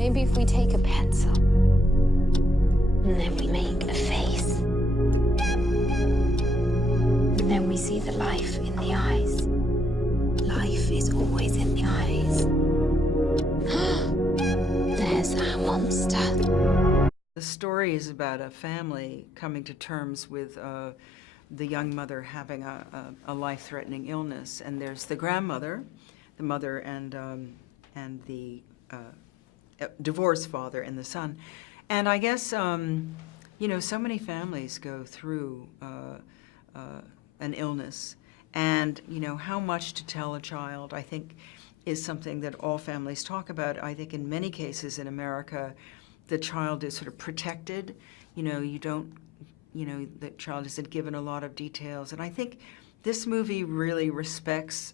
Maybe if we take a pencil, and then we make a face. And then we see the life in the eyes. Life is always in the eyes. There's our monster. The story is about a family coming to terms with the young mother having a life-threatening illness, and there's the grandmother, the mother, and the divorced father and the son. And I guess, you know, so many families go through an illness, and, you know, how much to tell a child, I think, is something that all families talk about. I think in many cases in America, the child is sort of protected. You know, the child isn't given a lot of details. And I think this movie really respects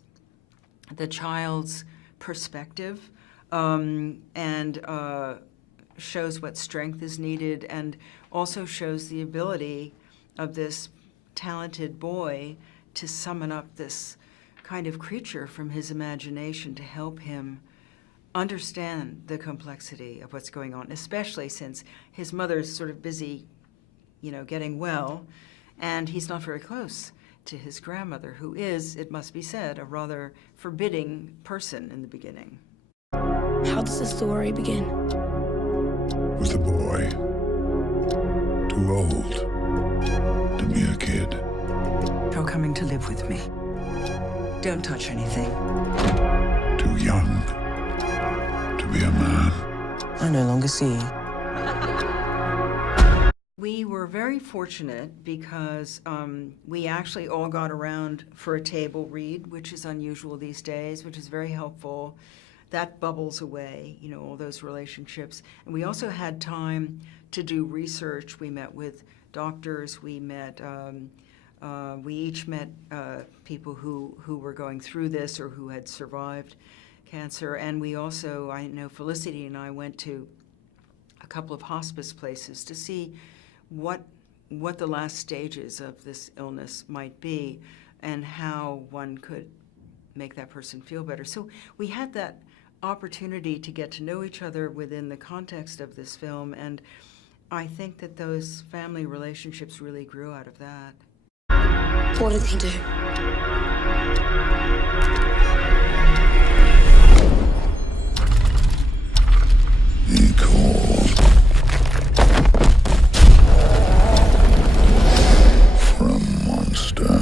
the child's perspective, and shows what strength is needed, and also shows the ability of this talented boy to summon up this kind of creature from his imagination to help him understand the complexity of what's going on, especially since his mother's sort of busy, you know, getting well, and he's not very close to his grandmother, who is, it must be said, a rather forbidding person in the beginning. How does the story begin? Was the boy too old to be a kid? You're coming to live with me. Don't touch anything. Too young to be a man? I no longer see you. We were very fortunate because we actually all got around for a table read, which is unusual these days, which is very helpful. That bubbles away, you know, all those relationships. And we also had time to do research. We met with doctors, we each met people who were going through this or who had survived cancer. And we also, I know Felicity and I went to a couple of hospice places to see what the last stages of this illness might be and how one could make that person feel better. So we had that opportunity to get to know each other within the context of this film, and I think that those family relationships really grew out of that. What did he do? He called for a monster.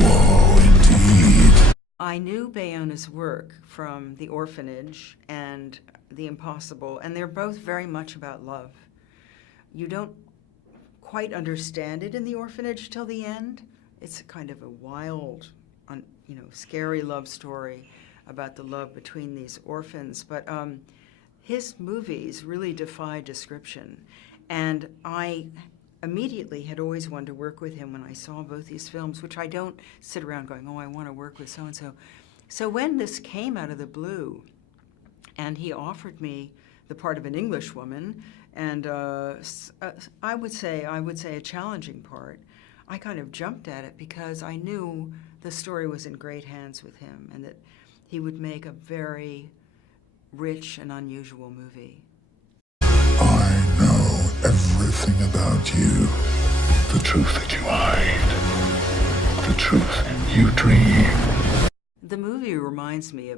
Whoa, indeed. I knew Bayona's work from The Orphanage and The Impossible, and they're both very much about love. You don't quite understand it in The Orphanage till the end. It's kind of a wild, you know, scary love story about the love between these orphans, but his movies really defy description. And I immediately had always wanted to work with him when I saw both these films, which I don't sit around going, oh, I want to work with so-and-so. So when this came out of the blue, and he offered me the part of an English woman, and I would say a challenging part, I kind of jumped at it because I knew the story was in great hands with him and that he would make a very rich and unusual movie. I know everything about you. The truth that you hide. The truth you dream. The movie reminds me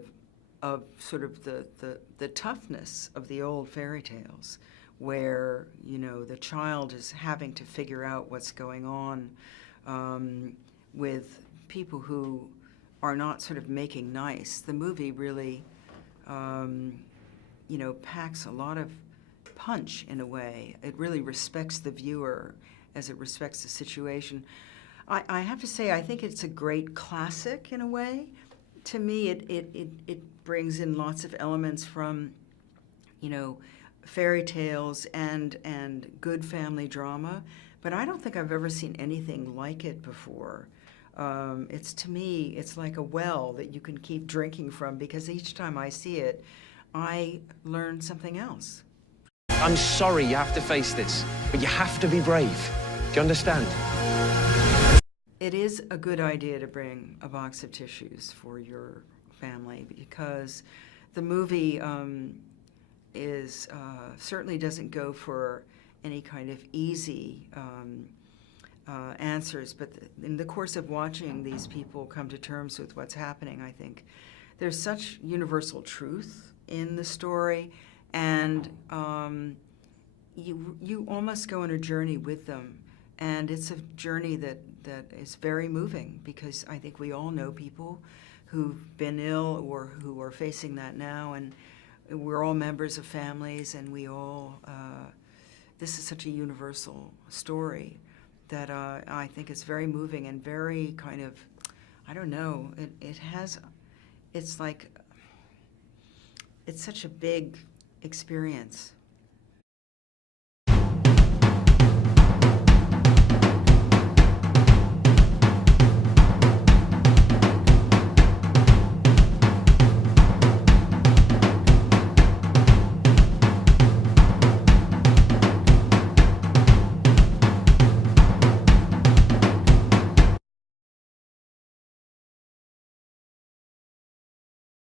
of sort of the toughness of the old fairy tales, where, you know, the child is having to figure out what's going on with people who are not sort of making nice. The movie really, you know, packs a lot of punch in a way. It really respects the viewer as it respects the situation. I have to say, I think it's a great classic in a way. To me, it brings in lots of elements from, you know, fairy tales and good family drama, but I don't think I've ever seen anything like it before. To me, it's like a well that you can keep drinking from, because each time I see it, I learn something else. I'm sorry you have to face this, but you have to be brave. Do you understand? It is a good idea to bring a box of tissues for your family, because the movie is certainly doesn't go for any kind of easy answers, but in the course of watching these people come to terms with what's happening, I think there's such universal truth in the story, and you almost go on a journey with them, and it's a journey that is very moving, because I think we all know people who've been ill or who are facing that now, and we're all members of families, and we all, this is such a universal story that I think is very moving and very kind of, I don't know, it's like, it's such a big experience.